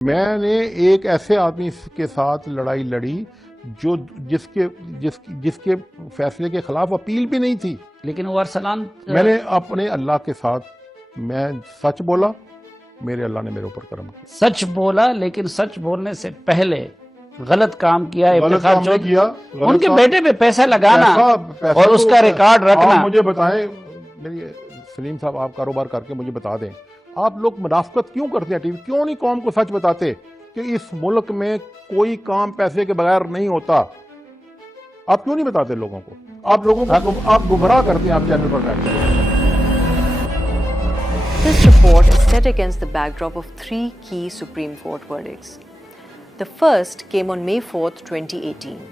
میں نے ایک ایسے آدمی کے ساتھ لڑائی لڑی جو جس کے فیصلے کے خلاف اپیل بھی نہیں تھی، لیکن وہ ارسلان میں نے اپنے اللہ کے ساتھ میں سچ بولا، میرے اللہ نے میرے اوپر کرم کیا۔ سچ بولا، لیکن سچ بولنے سے پہلے غلط کام کیا، غلط کام نہیں کیا، ان کے بیٹے پہ پیسہ لگانا اور اس کا ریکارڈ رکھنا۔ آپ مجھے بتائیں، میری سلیم صاحب آپ کاروبار کر کے مجھے بتا دیں، آپ لوگ منافقت کیوں کرتے ہیں ٹی وی؟ کیوں نہیں قوم کو سچ بتاتے کہ اس ملک میں کوئی کام پیسے کے بغیر نہیں ہوتا؟ آپ کیوں نہیں بتاتے لوگوں کو؟ آپ لوگوں کو آپ گمراہ کرتے ہیں، آپ چینل پر بیٹھتے ہیں۔ This report is set against the backdrop of three key Supreme Court verdicts. The first came on May 4th, 2018,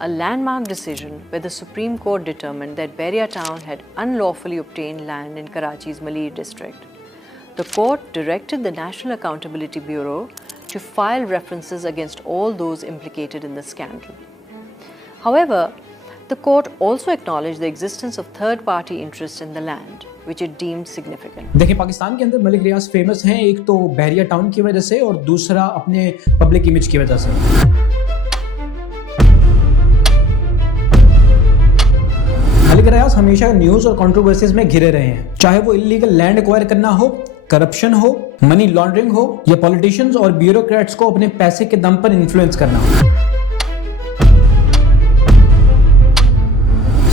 a landmark decision where the Supreme Court determined that Bahria Town had unlawfully obtained land in Karachi's Malir district. The court directed the National Accountability Bureau to file references against all those implicated in the scandal. However, the court also acknowledged the existence of third-party interests in the land, which it deemed significant. دیکھیں، پاکستان کے اندر ملک ریاض famous ہیں، ایک تو بحریہ town کی وجہ سے اور دوسرا اپنے پبلک امیج کی وجہ سے۔ ملک ریاض ہمیشہ نیوز اور کنٹروورسیز میں گھرے رہے ہیں، چاہے وہ اللیگل لینڈ ایکوائر کرنا ہو، کرپشن ہو، منی لانڈرنگ ہو، یا پولیٹیشنز اور بیوروکریٹس کو اپنے پیسے کے دم پر انفلوئنس کرنا ہو۔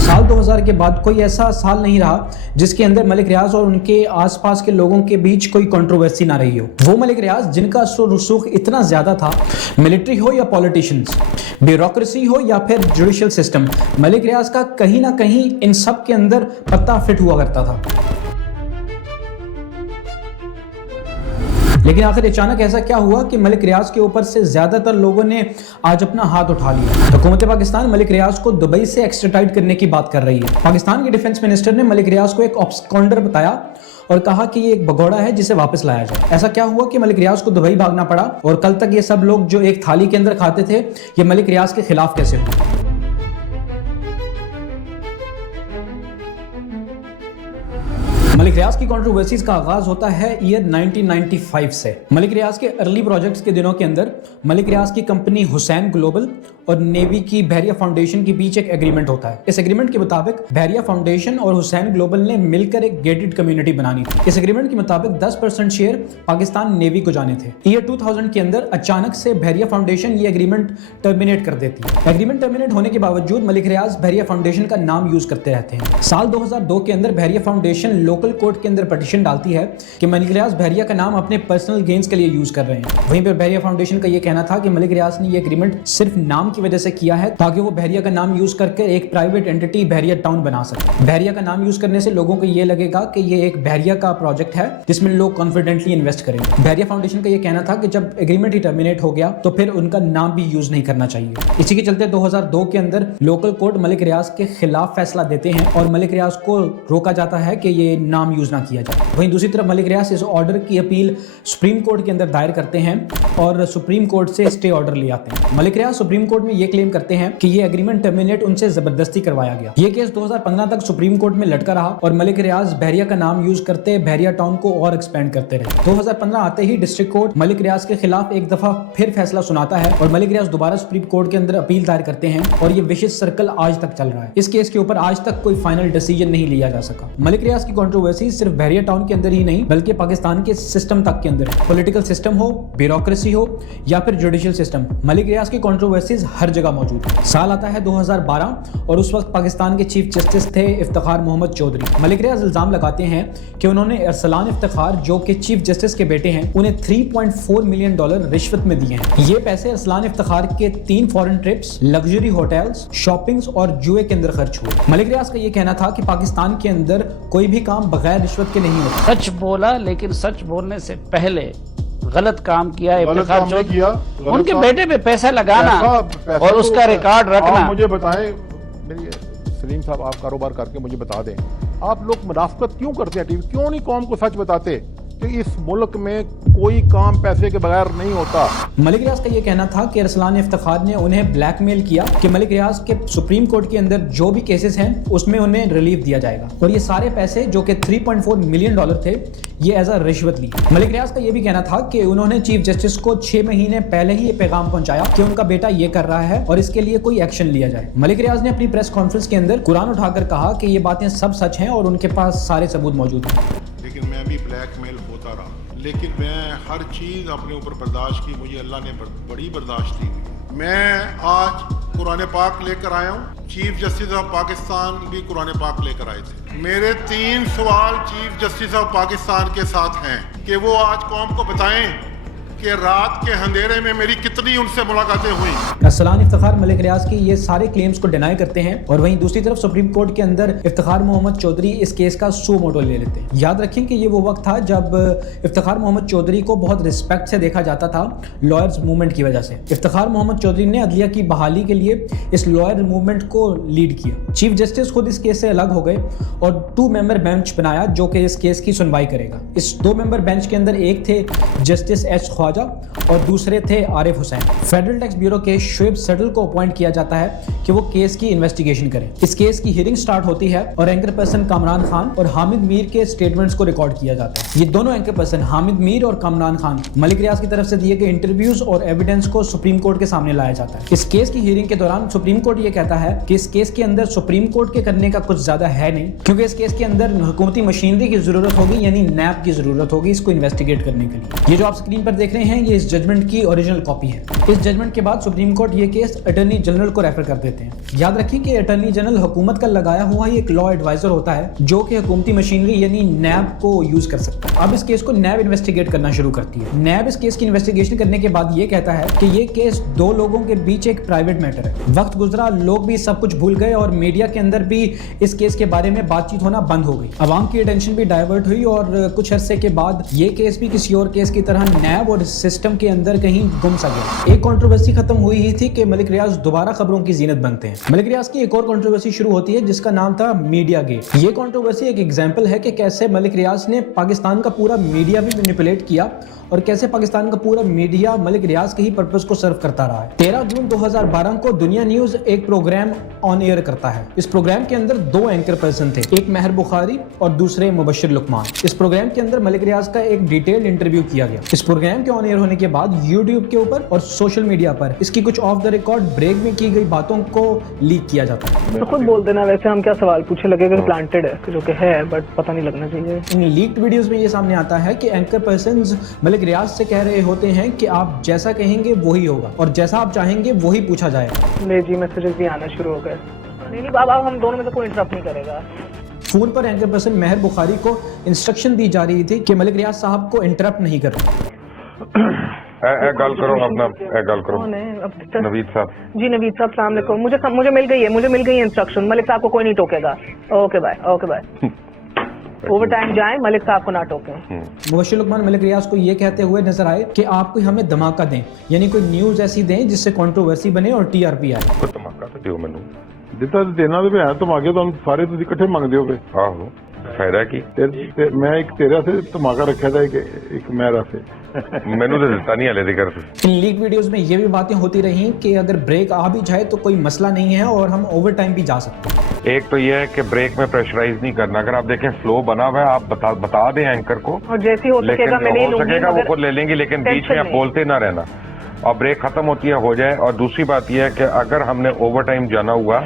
سال 2000 کے بعد کوئی ایسا سال نہیں رہا جس کے اندر ملک ریاض اور ان کے آس پاس کے لوگوں کے بیچ کوئی کنٹروورسی نہ رہی ہو۔ وہ ملک ریاض جن کا اثر و رسوخ اتنا زیادہ تھا، ملٹری ہو یا پولیٹیشنز، بیوروکریسی ہو یا پھر جوڈیشل سسٹم، ملک ریاض کا کہیں نہ کہیں ان سب کے اندر پتہ فٹ ہوا کرتا تھا۔ لیکن آخر اچانک ایسا کیا ہوا کہ ملک ریاض کے اوپر سے زیادہ تر لوگوں نے آج اپنا ہاتھ اٹھا لیا۔ حکومت پاکستان ملک ریاض کو دبئی سے ایکسٹراڈائٹ کرنے کی بات کر رہی ہے۔ پاکستان کے ڈیفنس منسٹر نے ملک ریاض کو ایک آبسکونڈر بتایا اور کہا کہ یہ ایک بگوڑا ہے جسے واپس لایا جائے۔ ایسا کیا ہوا کہ ملک ریاض کو دبئی بھاگنا پڑا، اور کل تک یہ سب لوگ جو ایک تھالی کے اندر کھاتے تھے، یہ ملک ریاض کے خلاف کیسے ہوئے؟ ملک ریاض کی کنٹروورسیز کا آغاز ہوتا ہے ایئر 1995 سے۔ ملک ریاض کے ارلی پروجیکٹس کے دنوں کے اندر ملک ریاض کی کمپنی حسین گلوبل اور نیوی کی بحریہ فاؤنڈیشن کے بیچ ایک ایگریمنٹ ہوتا ہے۔ اس ایگریمنٹ کے مطابق بحریہ فاؤنڈیشن اور حسین گلوبل نے مل کر ایک گیٹڈ کمیونٹی بنانی تھی۔ اس ایگریمنٹ کے مطابق 10% شیئر پاکستان نیوی کو جانے تھے۔ ایئر 2000 کے اندر اچانک سے بحریہ فاؤنڈیشن یہ ایگریمنٹ ٹرمینیٹ کر دیتی ہے۔ ایگریمنٹ ٹرمینیٹ ہونے کے باوجود ملک ریاض بحریہ فاؤنڈیشن کا نام یوز کرتے رہتے ہیں۔ سال 2002 کے اندر بحریہ فاؤنڈیشن لوکل کورٹ کے اندر پٹیشن ڈالتی ہے کہ ملک ریاض بحریہ کا نام اپنے پرسنل گینز کے لیے یوز کر رہے ہیں۔ وہیں پر بحریہ فاؤنڈیشن کا یہ کہنا تھا کہ ملک ریاض نے یہ ایگریمنٹ صرف نام کی وجہ سے کیا ہے تاکہ وہ بحریہ کا نام یوز کر کے ایک پرائیویٹ اینٹی بحریہ ٹاؤن بنا سکے۔ بحریہ کا نام یوز کرنے سے لوگوں کو یہ لگے گا کہ یہ ایک بحریہ کا پروجیکٹ ہے جس میں لوگ کانفیڈنٹلی انویسٹ کریں گے۔ بحریہ فاؤنڈیشن کا یہ کہنا تھا کہ جب ایگریمنٹ ہی ٹرمینیٹ ہو گیا تو پھر ان کا نام بھی یوز نہیں کرنا چاہیے۔ اسی کے چلتے 2002 کے اندر لوکل کورٹ ملک ریاض کے خلاف فیصلہ دیتے ہیں اور ملک ریاض کو روکا جاتا ہے کہ یہ نام یوز نہ کیا جائے۔ وہیں دوسری طرف ملک ریاض اس آرڈر کی اپیل سپریم کورٹ کے اندر دائر کرتے ہیں اور سپریم کورٹ سے اسٹے آرڈر لے آتے ہیں۔ ملک ریاض سپریم کورٹ میں یہ کلیم کرتے ہیں کہ یہ ایگریمنٹ ٹرمینیٹ ان سے زبردستی کروایا گیا۔ یہ کیس 2015 تک سپریم کورٹ میں لٹکا رہا اور ملک ریاض بحریہ کا نام یوز کرتے بحریہ ٹاؤن کو اور ایکسپینڈ کرتے رہے۔ 2015 آتے ہی ڈسٹرکٹ کورٹ ملک ریاض کے خلاف ایک دفعہ پھر فیصلہ سناتا ہے اور ملک ریاض دوبارہ سپریم کورٹ کے اندر اپیل دائر کرتے ہیں اور یہ وشیز سرکل آج تک چل رہا ہے۔ اس کیس کے اوپر آج تک کوئی فائنل ڈیسیژن نہیں لیا جا سکا۔ ملک ریاض کی کنٹروورسی صرف بحریہ ٹاؤن کے اندر ہی نہیں بلکہ پاکستان کے سسٹم تک کے اندر ہے۔ پولیٹیکل سسٹم ہو، بیوروکریسی ہو یا پھر جوڈیشل سسٹم، ملک ریاض کی کنٹروورسیز ہر جگہ موجود ہے۔ سال آتا ہے 2012 اور اس وقت پاکستان کے چیف جسٹس تھے افتخار محمد چودھری۔ ملک ریاض الزام لگاتے ہیں کہ انہوں نے ارسلان افتخار جو کہ چیف جسٹس کے بیٹے ہیں انہیں $3.4 ملین رشوت میں دیے ہیں۔ یہ پیسے ارسلان افتخار کے 3 فورن ٹرپس، لگژری ہوٹلز، شاپنگز اور جوئے کے اندر خرچ ہوئے۔ ملک ریاض کا یہ کہنا تھا کہ پاکستان کے اندر کوئی بھی کام بغیر رشوت کے نہیں ہوتا۔ سچ بولا، لیکن سچ بولنے سے پہلے غلط کام کیا، ان کے بیٹے پہ پیسہ لگانا اور اس کا ریکارڈ رکھنا۔ مجھے بتائیں، میری سلیم صاحب آپ کاروبار کر کے مجھے بتا دیں، آپ لوگ منافقت کیوں کرتے ہیں ٹی وی؟ کیوں نہیں قوم کو سچ بتاتے کہ اس ملک میں کوئی کام پیسے کے بغیر نہیں ہوتا. ملک ریاض کا یہ کہنا تھا کہ ارسلان افتخار نے انہیں بلیک میل کیا کہ ملک ریاض کے سپریم کورٹ کے اندر جو بھی کیسز ہیں اس میں انہیں ریلیف دیا جائے گا, اور یہ سارے پیسے جو کہ $3.4 ملین تھے یہ ایز اے رشوت لی. ملک ریاض کا یہ بھی کہنا تھا کہ انہوں نے چیف جسٹس کو 6 مہینے پہلے ہی یہ پیغام پہنچایا کہ ان کا بیٹا یہ کر رہا ہے اور اس کے لیے کوئی ایکشن لیا جائے. ملک ریاض نے اپنی پریس کانفرنس کے اندر قرآن اٹھا کر کہا کہ یہ باتیں سب سچ ہیں اور ان کے پاس سارے ثبوت موجود ہیں. لیکن میں بھی بلیک میل ہوتا رہا, لیکن میں ہر چیز اپنے اوپر برداشت کی, مجھے اللہ نے بڑی برداشت دی. میں آج قرآن پاک لے کر آیا ہوں, چیف جسٹس آف پاکستان بھی قرآن پاک لے کر آئے تھے. میرے 3 سوال چیف جسٹس آف پاکستان کے ساتھ ہیں کہ وہ آج قوم کو بتائیں کہ رات کے اندھیرے میں میری کتنی ان سے ملاقاتیں ہوئی. ارسلان افتخار ملک ریاض کی یہ سارے کلیمز کو ڈینائی کرتے ہیں, اور وہیں دوسری طرف سپریم کورٹ کے اندر افتخار محمد چودھری اس کیس کا سو موٹو لے لیتے ہیں. یاد رکھیں کہ یہ وہ وقت تھا جب افتخار محمد چودھری کو بہت رسپیکٹ سے دیکھا جاتا تھا لائرز موومنٹ کی وجہ سے. افتخار محمد چودھری نے عدلیہ کی بحالی کے لیے اس لائر موومنٹ کو لیڈ کیا. چیف جسٹس خود اس کیس سے الگ ہو گئے اور 2 ممبر بینچ بنایا جو کہ اس کیس کی سنوائی کرے گا. اس 2 ممبر بینچ کے اندر ایک تھے جسٹس ایچ خواجہ اور دوسرے تھے عارف حسین. فیڈرل ٹیکس بیورو کے شعیب سٹل کو اپوائنٹ کیا جاتا ہے کہ وہ کیس کی انویسٹیگیشن کریں. اس کیس کی ہیئرنگ سٹارٹ ہوتی ہے اور اینکر پرسن کامران خان اور حامد میر کے سٹیٹمنٹس کو ریکارڈ کیا جاتا ہے. یہ دونوں اینکر پرسن حامد میر اور کامران خان ملک ریاض کی طرف سے دیے گئے انٹرویوز اور ایویڈنس کو سپریم کورٹ کے سامنے لایا جاتا ہے. اس کیس کی ہیئرنگ کے دوران سپریم کورٹ یہ کہتا ہے کہ اس کیس کے اندر سپریم کورٹ کے کرنے کا کچھ زیادہ ہے نہیں, کیونکہ اس کیس کے اندر حکومتی مشینری کی ضرورت ہوگی, یعنی نیب کی ضرورت ہوگی اس کو انویسٹیگیٹ کرنے کے لیے. یہ جو آپ اسکرین پر دیکھ رہے ہیں یہ اس ججمنٹ کی اوریجنل کاپی ہے. اس ججمنٹ کے بعد سپریم کورٹ یہ کیس اٹارنی جنرل کو ریفر کر دیتے ہیں. یاد رکھیں کہ اٹارنی جنرل حکومت کا لگایا ہوا ایک لا ایڈوائزر ہوتا ہے جو کہ حکومتی مشینری یعنی نیب کو یوز کر سکتا ہے. اب اس کیس کو نیب انویسٹیگیٹ کرنا شروع کرتی ہے. نیب اس کیس کی انویسٹیگیشن کرنے کے بعد یہ کہتا ہے کہ یہ کیس 2 لوگوں کے بیچ ایک پرائیویٹ میٹر ہے. وقت گزرا, لوگ بھی سب کچھ بھول گئے اور میڈیا کے اندر بھی اس کیس کے بارے میں بات چیت ہونا بند ہو گئی. عوام کی اٹینشن بھی ڈائیورٹ ہوئی اور کچھ عرصے کے بعد یہ کیس بھی کسی اور کیس کی طرح نیب اور سسٹم کے اندر کہیں گم سا گیا. ایک کنٹروورسی ختم ہوئی ہی تھی کہ ملک ریاض دوبارہ خبروں کی زینت بنتے ہیں. ملک ریاض کی ایک اور کنٹروورسی شروع ہوتی ہے جس کا نام تھا میڈیا گیٹ. یہ کنٹروورسی ایک ایگزامپل ہے کہ کیسے ملک ریاض نے پاکستان کا پورا میڈیا بھی مینیپولیٹ کیا اور کیسے پاکستان کا پورا میڈیا ملک ریاض کے ہی پرپس کو سرو کرتا رہا ہے. 13 جون 2012 کو دنیا نیوز ایک پروگرام آن ایئر کرتا ہے. اس پروگرام کے اندر 2 اینکر پرسن تھے, ایک مہر بخاری اور دوسرے مبشر لقمان. اس پروگرام کے اندر ملک ریاض کا ایک ڈیٹیلڈ انٹرویو کیا گیا. اس پروگرام کے آن ایئر ہونے کے بعد یوٹیوب کے اوپر اور سوشل میڈیا پر اس کی کچھ آف دا ریکارڈ بریک میں کی گئی باتوں کو لیک کیا جاتا ہے. تو خود بول دینا, ویسے ہم کیا سوال پوچھے لگے کہ پلانٹڈ ہے, جو کہ ہے بٹ پتہ نہیں لگنا چاہیے. ان لیکڈ ویڈیوز میں یہ سامنے آتا ہے کہ اینکر پرسنز ملک ریاض سے کہہ رہے ہوتے ہیں کہ آپ جیسا کہیں گے وہی ہوگا اور جیسا آپ چاہیں گے وہی پوچھا جائے گا. نہیں جی, میسیجز بھی آنا شروع ہو گئے. نہیں بابا, ہم دونوں میں تو کوئی انٹرپٹ نہیں کرے گا. فون پر اینکر پرسن مہر بخاری کو انسٹرکشن دی جا رہی تھی کہ ملک ریاض صاحب کو انٹرپٹ نہیں کرنا. گل کرو اپنا گل کرو. نوید صاحب. جی نوید صاحب السلام علیکم. مجھے مل گئی ہے انسٹرکشن. ملک صاحب کو کوئی نہیں ٹوکے گا. Okay bye. اوور ٹائم جائیں, ملک صاحب کو نہ ٹوکیں. مبشر لقمان ملک ریاض کو یہ کہتے ہوئے نظر آئے کہ آپ کوئی ہمیں دھماکہ دیں, یعنی کوئی نیوز ایسی دیں جس سے کنٹروورسی بنے اور ٹی آر پی آئے. کوئی دھماکہ تو دیو مینوں ਦਿੱਤਾ ਤੇ ਦੇਣਾ ਤੇ ਹੈ ਧਮਾਕੇ ਤੁਹਾਨੂੰ ਸਾਰੇ ਤੁਸੀਂ ਇਕੱਠੇ ਮੰਗਦੇ ਹੋਵੇ. ਆਹੋ ਫਾਇਦਾ ਕੀ? ਤੇ ਮੈਂ ਇੱਕ ਤੇਰੇ ਵਾਸਤੇ ਧਮਾਕਾ ਰੱਖਿਆ था ਇੱਕ ਮੈਂ ਵਾਸਤੇ. ਮੈਨੂੰ ਤਾਂ ਦਿੱਤਾ ਨਹੀਂ ਹਲੇ ਤੱਕ. ان لیک ویڈیوز میں یہ بھی باتیں ہوتی رہیں کہ اگر بریک آ بھی جائے تو کوئی مسئلہ نہیں ہے اور ہم اوور ٹائم بھی جا سکتے ہیں. ایک تو یہ ہے کہ بریک میں پریشرائز نہیں کرنا. اگر آپ دیکھیں فلو بنا ہوا ہے, آپ بتا دیں اینکر کو, اور جیسے ہو سکے گا میں لے لوں گی. وہ خود لے لیں گی, لیکن بیچ میں آپ بولتے نہ رہنا اور بریک ختم ہوتی ہے ہو جائے. اور دوسری بات یہ ہے کہ اگر ہم نے اوور ٹائم جانا ہوا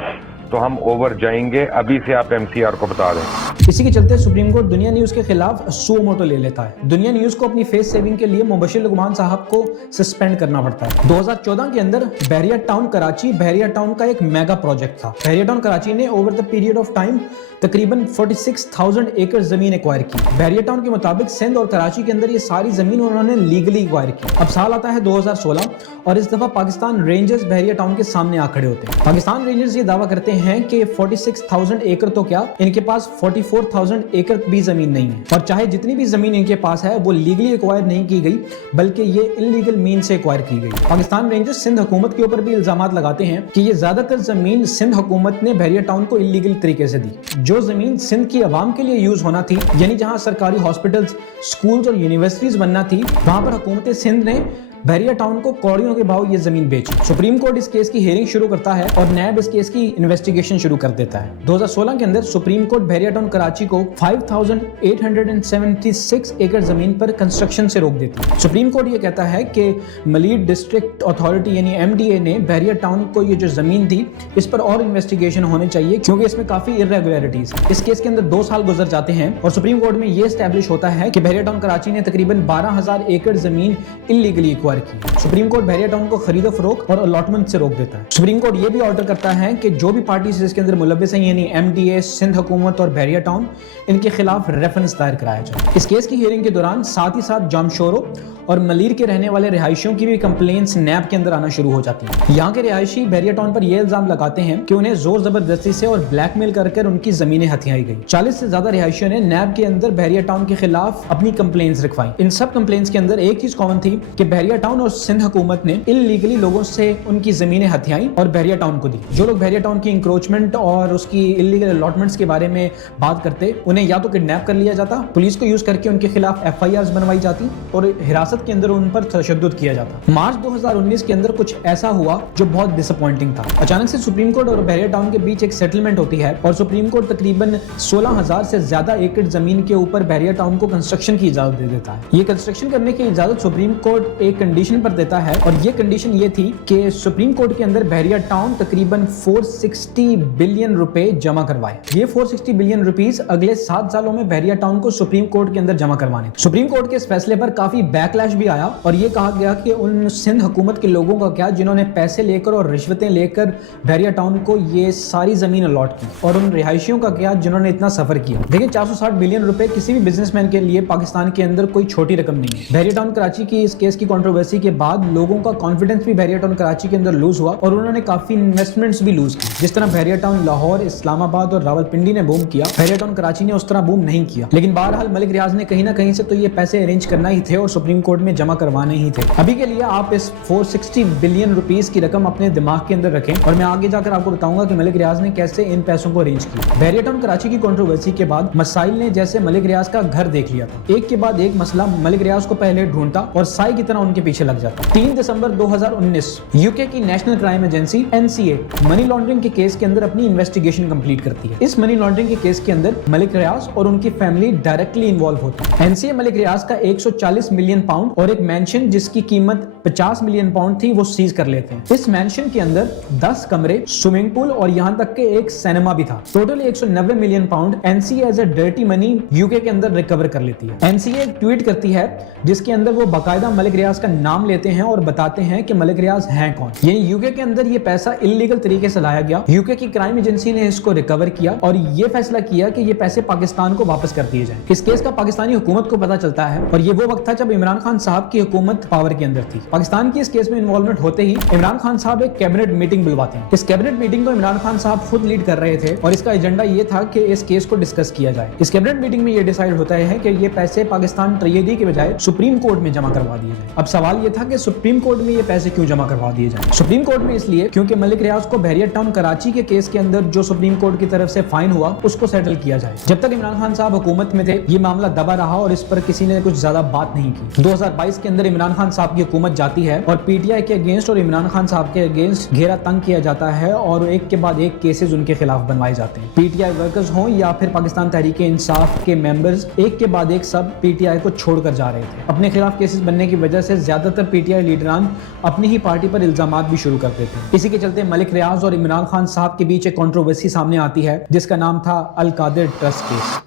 تو ہم اوور جائیں گے. ابھی سے آپ ایم سی آر کو بتا دیں. اسی کے چلتے سپریم کورٹ دنیا نیوز کے خلاف سو موٹو لے لیتا ہے. دنیا نیوز کو اپنی فیس سیونگ کے لیے مبشر لقمان صاحب کو سسپینڈ کرنا پڑتا ہے. 2014 کے اندر بحریہ ٹاؤن کراچی بحریہ ٹاؤن کا ایک میگا پروجیکٹ تھا. بحریہ ٹاؤن کراچی نے over the period of time تقریباً 46,000 ایکڑ زمین ایکوائر کی. بحریہ ٹاؤن کے مطابق سندھ اور کراچی کے اندر یہ ساری زمین انہوں نے لیگلی ایکوائر کی. اب سال آتا ہے 2016 اور اس دفعہ پاکستان رینجرز بحریہ ٹاؤن کے سامنے آ کھڑے ہوتے ہیں. پاکستان رینجرز یہ دعویٰ کرتے हैं कि 46,000 एकड़ तो क्या, इनके पास 44,000 एकड़ भी जमीन नहीं है, और चाहे जितनी भी जमीन इनके पास है वो लीगली एक्वायर नहीं की गई बल्कि ये इलीगल मीन से एक्वायर की गई। पाकिस्तान रेंजर्स सिंध हुकूमत के ऊपर भी इल्जामात लगाते हैं कि ये ज्यादातर जमीन सिंध हुकूमत ने बहरिया टाउन को इलीगल तरीके से दी। जो जमीन सिंध की आवाम के लिए यूज होना थी, यानी जहां सरकारी हॉस्पिटल्स, स्कूल्स और यूनिवर्सिटीज बनना थी, वहां पर हुकूमत सिंध ने बहरिया टाउन को कौड़ियों के भाव ये जमीन बेची। सुप्रीम कोर्ट इस केस की हियरिंग शुरू करता है और नैब इस केस की इन्वेस्टिगेशन शुरू कर देता है। 2016 के अंदर सुप्रीम कोर्ट बहरिया टाउन कराची को 5,876 एकड़ जमीन पर कंस्ट्रक्शन से रोक देती है। सुप्रीम कोर्ट ये कहता है कि मलीर डिस्ट्रिक्ट अथॉरिटी यानी MDA ने बहरिया टाउन को ये जो जमीन थी इस पर और इन्वेस्टिगेशन होनी चाहिए क्योंकि इसमें काफी इरेगुलरिटीज। इस केस के अंदर 2 साल गुजर जाते हैं और सुप्रीम कोर्ट में ये एस्टैब्लिश होता है कि बहरिया टाउन कराची ने तकरीबन 12,000 एकड़ जमीन इलीगली एक्वायर की। सुप्रीम कोर्ट बहरिया टाउन को खरीदो फरोख्त और अलॉटमेंट से रोक देता है। सुप्रीम कोर्ट ये भी ऑर्डर करता है कि जो भी पार्टीज इसके अंदर मुलव्विस हैं यानी MDA, सिंध हुकूमत और बहरिया टाउन, इनके खिलाफ रेफरेंस दायर कराया जाए। इस केस की हियरिंग के दौरान साथ ही साथ जामशोरो और मलीर के रहने वाले रिहायशियों की भी कंप्लेंट्स नैब के अंदर आना शुरू हो जाती हैं। यहाँ के रिहायशी बहरिया टाउन पर यह इल्जाम लगाते हैं कि उन्हें जोर जबरदस्ती से और ब्लैकमेल कर उनकी जमीनें हथियाई गई। 40 से ज्यादा रिहायशियों ने नैब के अंदर बहरिया टाउन के खिलाफ अपनी कंप्लेंट्स लिखवाई। इन सब कंप्लेंट्स के अंदर एक चीज कॉमन थी कि बहरिया टाउन और सिंध हुकूमत ने इलीगली लोगों से उनकी जमीनें हथियाई और बहरिया टाउन को दी। जो लोग बहरिया टाउन की इंक्रोचमेंट और उसकी इलीगल अलॉटमेंट्स के बारे में बात करते, उन्हें या तो किडनैप कर लिया जाता, पुलिस को यूज करके उनके खिलाफ FIRs बनवाई जाती और हिरासत के अंदर उन पर तशद्दुद किया जाता। मार्च 2019 के अंदर कुछ ऐसा हुआ जो बहुत डिसअपॉइंटिंग था। अचानक से सुप्रीम कोर्ट और बहरिया टाउन के बीच एक सेटलमेंट होती है और सुप्रीम कोर्ट तकरीबन 16,000 से ज्यादा एकड़ जमीन के ऊपर बहरिया टाउन को कंस्ट्रक्शन की इजाजत दे देता है। ये कंस्ट्रक्शन करने की इजाजत सुप्रीम कोर्ट एक कंडीशन पर देता है और ये कंडीशन ये थी कि सुप्रीम कोर्ट के अंदर बहरिया टाउन तकरीबन 460 बिलियन रुपए जमा करवाए। ये 460 बिलियन रुपीस अगले 7 सालों में बहरिया टाउन को सुप्रीम कोर्ट के अंदर जमा करवाने। सुप्रीम कोर्ट के इस फैसले पर काफी बैकलैश भी आया और ये कहा गया कि उन सिंध हुकूमत के लोगों का क्या जिन्होंने पैसे लेकर और रिश्वतें लेकर बहरिया टाउन को ये सारी जमीन अलॉट की, और उन रिहायशियों का क्या जिन्होंने इतना सफर किया। देखिए 460 बिलियन रुपए किसी भी बिजनेसमैन के लिए पाकिस्तान के अंदर कोई छोटी रकम नहीं है। बहरिया टाउन कराची की इस केस की कंट्रोवर्सी के बाद लोगों का कॉन्फिडेंस भी बहरिया टाउन कराची के अंदर लूज हुआ और उन्होंने काफी इन्वेस्टमेंट्स भी लूज की। जिस तरह बहरिया टाउन लाहौर, इस्लामाबाद और रावलपिंडी ने बूम किया, बहरिया टाउन कराची ने उस तरह बूम नहीं किया। लेकिन बहरहाल मलिक रियाज ने कहीं ना कहीं से तो ये पैसे अरेंज करना ही थे और सुप्रीम कोर्ट में जमा करवाने ही थे। अभी के लिए आप इस 460 बिलियन रुपीस की रकम अपने दिमाग के अंदर रखें और मैं आगे जाकर आपको बताऊंगा कि मलिक रियाज ने कैसे इन पैसों को अरेंज किया। बहरिया टाउन कराची की कंट्रोवर्सी के बाद मसाइल ने जैसे मलिक रियाज का घर देख लिया था। एक के बाद एक मसला मलिक रियाज को पहले ढूंढता और साई की तरह उनके पीछे लग जाता। 3 दिसंबर 2019 यूके की national crime agency NCA money laundering के केस के अंदर अपनी इन्वेस्टिगेशन कंप्लीट करती है। इस मनी लॉन्ड्रिंग के केस के अंदर मलिक रियाज और उनकी फैमिली डायरेक्टली इन्वॉल्व होती है। NCA मलिक रियाज का 140 मिलियन पाउंड और एक मेंशन जिसकी कीमत 50 मिलियन पाउंड थी वो सीज कर लेते हैं। इस मेंशन के अंदर 10 कमरे, स्विमिंग पूल और यहां तक के एक सिनेमा भी था। Total 190 million pound NCA as a dirty money UK के अंदर रिकवर कर लेती है। NCA एक ट्वीट करती है जिसके अंदर वो बाकायदा मलिक रियाज का नाम लेते हैं और बताते हैं कि मलिक रियाज हैं कौन। यानी यूके के अंदर ये पैसा इलीगल तरीके से लाया गया, यूके की क्राइम एजेंसी ने इसको रिकवर किया और ये फैसला किया कि ये पैसे पाकिस्तान को वापस कर दिए जाएं। इस केस का पाकिस्तानी हुकूमत को पता चलता है और ये वो वक्त था जब इमरान खान साहब की हुकूमत पावर के अंदर थी। पाकिस्तान की इस केस में इन्वॉल्वमेंट होते ही इमरान खान साहब एक कैबिनेट मीटिंग बुलवाते हैं। इस कैबिनेट मीटिंग को इमरान खान साहब खुद लीड कर रहे थे और इसका एजेंडा ये था कि इस केस को डिस्कस किया जाए। इस कैबिनेट मीटिंग में ये डिसाइड होता है कि ये पैसे पाकिस्तान ट्रेजरी के बजाय सुप्रीम कोर्ट में जमा करवा दिए जाए। अब सवाल ये था कि सुप्रीम कोर्ट में ये पैसे क्यों जमा करवा दिए जाए। सुप्रीम कोर्ट में इसलिए क्योंकि मलिक रियाज को बहरिया टाउन कराची के केस के अंदर जो सुप्रीम कोर्ट की तरफ से फाइन हुआ उसको सेटल किया जाए। जब तक इमरान खान साहब हुकूमत में थे ये मामला दबा रहा और इस पर किसी ने कुछ ज्यादा बात नहीं की। 2022 के अंदर इमरान खान साहब की हुकूमत जाती है और PTI के अगेंस्ट और इमरान खान साहब के अगेंस्ट घेरा तंग किया जाता है और एक के बाद एक केसेस उनके खिलाफ बनवाए जाते हैं। PTI वर्कर्स हों या फिर पाकिस्तान तहरीक इंसाफ के मेंबर्स, एक के बाद एक सब PTI को छोड़कर जा रहे थे। अपने खिलाफ केसेस बनने की वजह से ज्यादातर PTI लीडरान अपनी ही पार्टी पर इल्जामात भी शुरू कर देते हैं। इसी के चलते मलिक रियाज और इमरान खान साहब के बीच एक कंट्रोवर्सी सामने आती है जिसका नाम था अल कादिर ट्रस्ट केस।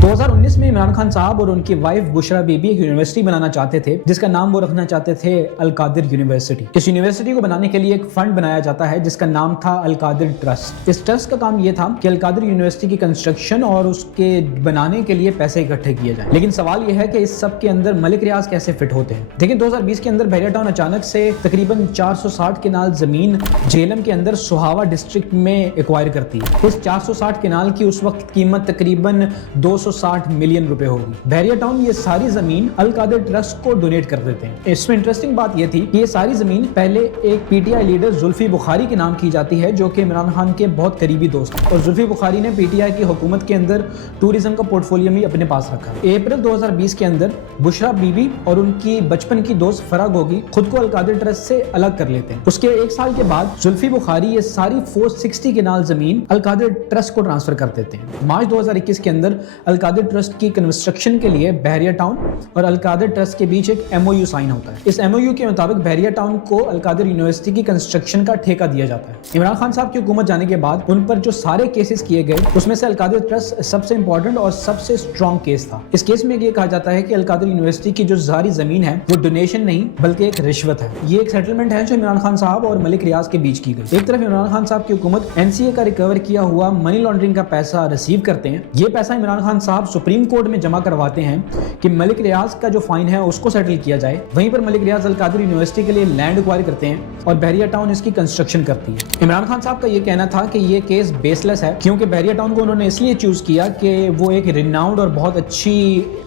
2019 में इमरान खान साहब और उनकी वाइफ बुशरा बीबी एक यूनिवर्सिटी बनाना चाहते थे जिसका नाम वो रखना चाहते थे अल कादिर यूनिवर्सिटी। इस यूनिवर्सिटी को बनाने के लिए एक फंड बनाया जाता है जिसका नाम था अल कादिर ट्रस्ट। इस ट्रस्ट का काम ये था कि अल कादिर यूनिवर्सिटी की कंस्ट्रक्शन और उसके बनाने के लिए पैसे इकट्ठे किए जाएं। लेकिन सवाल यह है कि इस सब के अंदर मलिक रियाज कैसे फिट होते हैं। देखिए 2020 के अंदर बहरिया टाउन अचानक से तकरीबन 460 केनाल जमीन झेलम के अंदर सुहावा डिस्ट्रिक्ट में एक्वायर करती है। इस 460 केनाल की उस वक्त कीमत तकरीबन 260 मिलियन रुपए होगी। बहरिया टाउन ये सारी जमीन अल कादिर ट्रस्ट को डोनेट कर देते हैं। इसमें इंटरेस्टिंग बात ये थी कि ये सारी जमीन पहले एक पीटीआई लीडर जुल्फी बुखारी के नाम की जाती है जो कि इमरान खान के बहुत करीबी दोस्त हैं और जुल्फी बुखारी ने पीटीआई की हुकूमत के अंदर टूरिज्म का पोर्टफोलियो भी अपने पास रखा। अप्रैल 2020 के अंदर बुशरा बीबी और उनकी बचपन की दोस्त फरा गोगी खुद को अल कादिर ट्रस्ट से अलग कर लेते हैं। उसके एक साल के बाद जुल्फी बुखारी ये सारी 460 केनाल जमीन अल कादिर ट्रस्ट को ट्रांसफर कर देते हैं। मार्च 2021 के अंदर अल कादिर ट्रस्ट की कंस्ट्रक्शन के लिए बहरिया टाउन और अल कादिर ट्रस्ट के बीच एक एमओयू साइन होता है। इस एमओयू के मुताबिक बहरिया टाउन को अल कादिर यूनिवर्सिटी की कंस्ट्रक्शन का ठेका दिया जाता है। इमरान खान साहब की हुकूमत जाने के बाद उन पर जो सारे केसेस किए गए उसमें से अल कादिर ट्रस्ट सबसे इंपॉर्टेंट और सबसे स्ट्रॉन्ग केस था। इस केस में ये कहा जाता है कि अल कादिर यूनिवर्सिटी की जो सारी जमीन है वो डोनेशन नहीं बल्कि एक रिश्वत है। ये एक सेटलमेंट है जो इमरान खान साहब और मलिक रियाज के बीच की गई। एक तरफ इमरान खान साहब की हुकूमत एनसीए का रिकवर किया हुआ मनी लॉन्ड्रिंग का पैसा रिसीव करते हैं। ये पैसा इमरान खान साहब सुप्रीम कोर्ट में जमा करवाते हैं कि मलिक रियाज का जो फाइन है उसको सेटल किया जाए। वहीं पर मलिक रियाज अल कादिर यूनिवर्सिटी के लिए लैंड एक्वायर करते हैं और बहरिया टाउन इसकी कंस्ट्रक्शन करती है। इमरान खान साहब का ये कहना था कि ये केस बेसलेस है क्योंकि बहरिया टाउन को उन्होंने इसलिए चूज किया कि वो एक रिनाउंड और बहुत अच्छी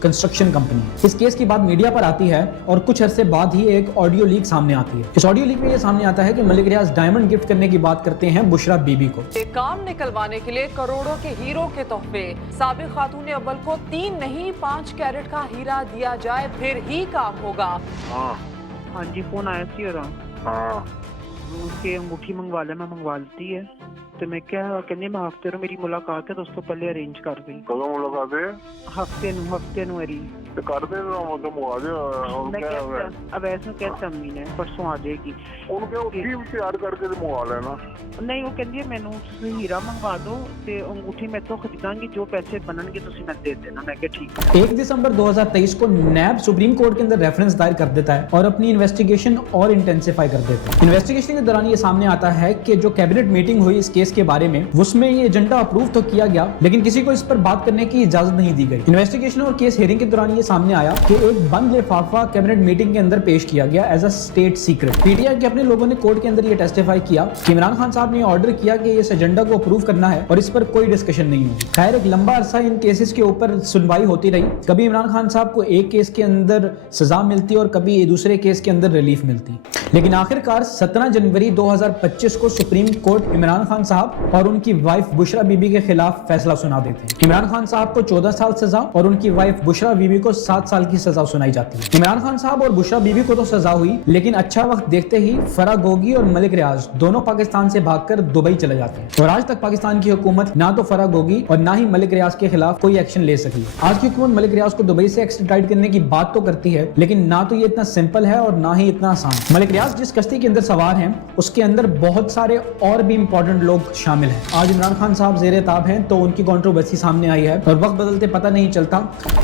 कंस्ट्रक्शन कंपनी है। इस केस की बात मीडिया पर आती है और कुछ अरसे बाद ही एक ऑडियो लीक सामने आती है। इस ऑडियो लीक में ये सामने आता है कि मलिक रियाज डायमंड गिफ्ट करने की बात करते हैं बुशरा बीबी को। काम निकलवाने के लिए करोड़ों के हीरो के तोहफे। साबिक खातून अव्वल को 3 नहीं 5 कैरेट का हीरा दिया जाए फिर ही काम होगा। हाँ जी फोन आया सी उसके अंगूठी मंगवा ले, मैं मंगवा लेती है तो मैं क्या कहने मैं हफ्ते नु मेरी मुलाकात है तो उसको पहले अरेंज कर दी। कदों मुलाकात है? हफ्ते नु अरी तो कर दे तो मंगवा दे। मैं क्या अब ऐसा कैसे अम्मी ने परसों आ जाएगी उनके टीम तैयार करके मंगवा लेना। नहीं वो कहती है मैनू हीरा मंगवा दो ते अंगूठी मैं तो खरीदांगी जो पैसे बननगे तुसी मैं दे देना। मैं क्या ठीक। 1 दिसंबर 2023 को नैब सुप्रीम कोर्ट के अंदर रेफरेंस दायर कर देता है और अपनी इन्वेस्टिगेशन और इंटेंसिफाई कर देता है। इन्वेस्टिगेशन के दौरान ये सामने आता है कि जो कैबिनेट मीटिंग हुई इस केस के बारे में उसमें ये एजेंडा अप्रूव तो किया गया लेकिन किसी को इस पर बात करने की इजाजत नहीं दी गई। इन्वेस्टिगेशन और केस हियरिंग के दौरान ये सामने आया कि एक बंद लिफाफा कैबिनेट मीटिंग के अंदर पेश किया गया as a state secret. PTI के अपने लोगों ने कोर्ट के अंदर ये टेस्टिफाई किया कि इमरान खान साहब ने ऑर्डर किया कि इस एजेंडा को अप्रूव करना है और इस पर कोई डिस्कशन नहीं होगी। खैर एक लंबा अरसा इन केसेस के ऊपर सुनवाई होती रही। कभी इमरान खान साहब को एक केस के अंदर सजा मिलती और कभी दूसरे केस के अंदर रिलीफ मिलती। लेकिन आखिरकार 17 जनवरी 2025 को सुप्रीम कोर्ट इमरान खान साहब और उनकी वाइफ बुशरा बीबी के खिलाफ फैसला सुना देते हैं। इमरान खान साहब को 14 साल सजा और उनकी वाइफ बुशरा बीबी को 7 साल की सजा सुनाई जाती है। इमरान खान साहब और बुशरा बीबी को तो सजा हुई लेकिन अच्छा वक्त देखते ही फरा गोगी और मलिक रियाज दोनों पाकिस्तान से भागकर दुबई चले जाते हैं और आज तक पाकिस्तान की हुकूमत ना तो फरा गोगी और ना ही मलिक रियाज के खिलाफ कोई एक्शन ले सकी। आज की हुकूमत मलिक रियाज को दुबई से एक्सट्राडिट करने की बात तो करती है लेकिन ना तो ये इतना सिंपल है और ना ही इतना आसान। मलिक रियाज जिस कश्ती के अंदर सवार हैं उसके अंदर बहुत सारे और भी इंपॉर्टेंट लोग शामिल हैं। आज इमरान खान साहब ज़ेरे ताब हैं तो उनकी कंट्रोवर्सी सामने आई है और वक्त बदलते पता नहीं चलता।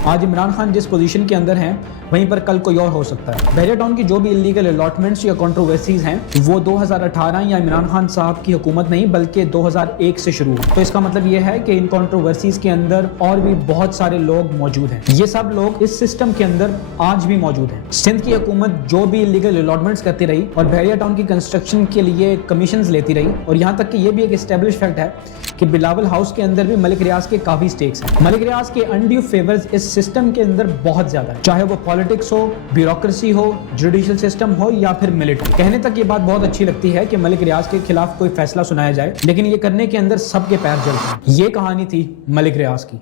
आज इमरान खान जिस पोजीशन के अंदर हैं वहीं पर कल कोई और हो सकता है। बहरिया टाउन की जो भी इलीगल अलॉटमेंट्स या कंट्रोवर्सीज हैं वो 2018 या इमरान खान साहब की हुकूमत नहीं बल्कि 2001 से शुरू हुई। तो इसका मतलब ये है कि इन कंट्रोवर्सीज के अंदर और भी बहुत सारे लोग मौजूद हैं। ये सब लोग इस सिस्टम के अंदर आज भी मौजूद हैं। सिंध की हुकूमत जो भी इलीगल अलॉटमेंट्स करती रही और बहरिया टाउन की कंस्ट्रक्शन के लिए कमीशंस लेती रही और यहाँ तक कि ये भी एक एस्टेब्लिश फैक्ट है कि बिलावल हाउस के अंदर भी मलिक रियाज के काफी स्टेक्स हैं। मलिक रियाज के अनड्यू फेवर्स इस सिस्टम के अंदर बहुत ज्यादा है, चाहे वो पॉलिटिक्स हो, ब्यूरोक्रेसी हो, जुडिशियल सिस्टम हो या फिर मिलिट्री। कहने तक ये बात बहुत अच्छी लगती है कि मलिक रियाज के खिलाफ कोई फैसला सुनाया जाए लेकिन ये करने के अंदर सबके पैर जलते हैं। ये कहानी थी मलिक रियाज की।